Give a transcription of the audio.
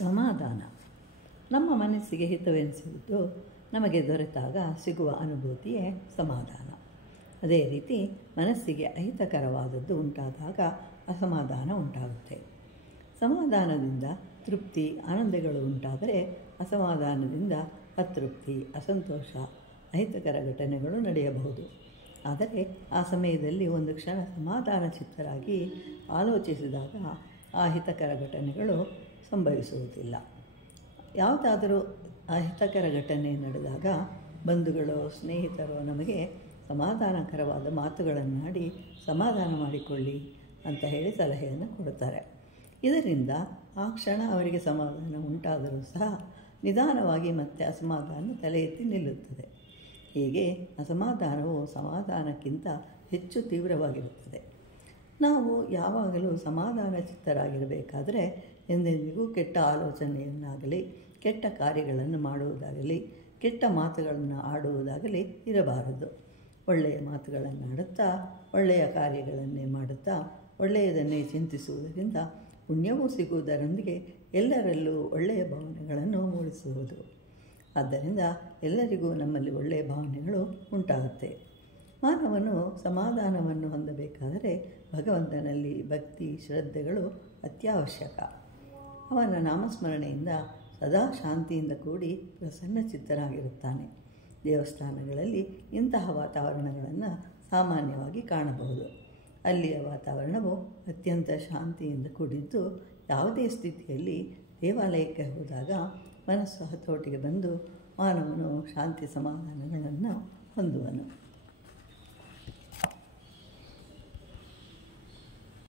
ಸಮಾಧಾನ ನಮ್ಮ ಮನಸ್ಸಿಗೆ ಹಿತವೆನಿಸುವುದು ನಮಗೆ ದೊರೆತಾಗ ಸಿಗುವ ಅನುಭೂತಿಯೇ ಸಮಾಧಾನ. ಅದೇ ರೀತಿ ಮನಸ್ಸಿಗೆ ಅಹಿತಕರವಾದದ್ದು ಉಂಟಾದಾಗ ಅಸಮಾಧಾನ ಉಂಟಾಗುತ್ತೆ. ಸಮಾಧಾನದಿಂದ ತೃಪ್ತಿ ಆನಂದಗಳು ಉಂಟಾದರೆ ಅಸಮಾಧಾನದಿಂದ ಅತೃಪ್ತಿ ಅಸಂತೋಷ ಅಹಿತಕರ ಘಟನೆಗಳು ನಡೆಯಬಹುದು. ಆದರೆ ಆ ಸಮಯದಲ್ಲಿ ಒಂದು ಕ್ಷಣ ಸಮಾಧಾನ ಚಿತ್ತರಾಗಿ ಆಲೋಚಿಸಿದಾಗ ಆ ಹಿತಕರ ಘಟನೆಗಳು ಸಂಭವಿಸುವುದಿಲ್ಲ. ಯಾವುದಾದರೂ ಅಹಿತಕರ ಘಟನೆ ನಡೆದಾಗ ಬಂಧುಗಳು ಸ್ನೇಹಿತರು ನಮಗೆ ಸಮಾಧಾನಕರವಾದ ಮಾತುಗಳನ್ನಾಡಿ ಸಮಾಧಾನ ಮಾಡಿಕೊಳ್ಳಿ ಅಂತ ಹೇಳಿ ಸಲಹೆಯನ್ನು ಕೊಡುತ್ತಾರೆ. ಇದರಿಂದ ಆ ಕ್ಷಣ ಅವರಿಗೆ ಸಮಾಧಾನ ಉಂಟಾದರೂ ಸಹ ನಿಧಾನವಾಗಿ ಮತ್ತೆ ಅಸಮಾಧಾನ ತಲೆ ಎತ್ತಿ ನಿಲ್ಲುತ್ತದೆ. ಹೀಗೆ ಅಸಮಾಧಾನವು ಸಮಾಧಾನಕ್ಕಿಂತ ಹೆಚ್ಚು ತೀವ್ರವಾಗಿರುತ್ತದೆ. ನಾವು ಯಾವಾಗಲೂ ಸಮಾಧಾನ ಚಿತ್ತರಾಗಿರಬೇಕಾದರೆ ಎಂದೆಂದಿಗೂ ಕೆಟ್ಟ ಆಲೋಚನೆಯನ್ನಾಗಲಿ ಕೆಟ್ಟ ಕಾರ್ಯಗಳನ್ನು ಮಾಡುವುದಾಗಲಿ ಕೆಟ್ಟ ಮಾತುಗಳನ್ನು ಆಡುವುದಾಗಲಿ ಇರಬಾರದು. ಒಳ್ಳೆಯ ಮಾತುಗಳನ್ನು ಆಡುತ್ತಾ ಒಳ್ಳೆಯ ಕಾರ್ಯಗಳನ್ನೇ ಮಾಡುತ್ತಾ ಒಳ್ಳೆಯದನ್ನೇ ಚಿಂತಿಸುವುದರಿಂದ ಪುಣ್ಯವೂ ಸಿಗುವುದರೊಂದಿಗೆ ಎಲ್ಲರಲ್ಲೂ ಒಳ್ಳೆಯ ಭಾವನೆಗಳನ್ನು ಮೂಡಿಸುವುದು. ಆದ್ದರಿಂದ ಎಲ್ಲರಿಗೂ ನಮ್ಮಲ್ಲಿ ಒಳ್ಳೆಯ ಭಾವನೆಗಳು ಉಂಟಾಗುತ್ತೆ. ಮಾನವನು ಸಮಾಧಾನವನ್ನು ಹೊಂದಬೇಕಾದರೆ ಭಗವಂತನಲ್ಲಿ ಭಕ್ತಿ ಶ್ರದ್ಧೆಗಳು ಅತ್ಯವಶ್ಯಕ. ಅವನ ನಾಮಸ್ಮರಣೆಯಿಂದ ಸದಾ ಶಾಂತಿಯಿಂದ ಕೂಡಿ ಪ್ರಸನ್ನಚಿತ್ತನಾಗಿರುತ್ತಾನೆ. ದೇವಸ್ಥಾನಗಳಲ್ಲಿ ಇಂತಹ ವಾತಾವರಣಗಳನ್ನು ಸಾಮಾನ್ಯವಾಗಿ ಕಾಣಬಹುದು. ಅಲ್ಲಿಯ ವಾತಾವರಣವು ಅತ್ಯಂತ ಶಾಂತಿಯಿಂದ ಕೂಡಿದ್ದು ಯಾವುದೇ ಸ್ಥಿತಿಯಲ್ಲಿ ದೇವಾಲಯಕ್ಕೆ ಹೋದಾಗ ಮನಸ್ಸು ಹತೋಟಿಗೆ ಬಂದು ಮಾನವನು ಶಾಂತಿ ಸಮಾಧಾನಗಳನ್ನು ಹೊಂದುವನು.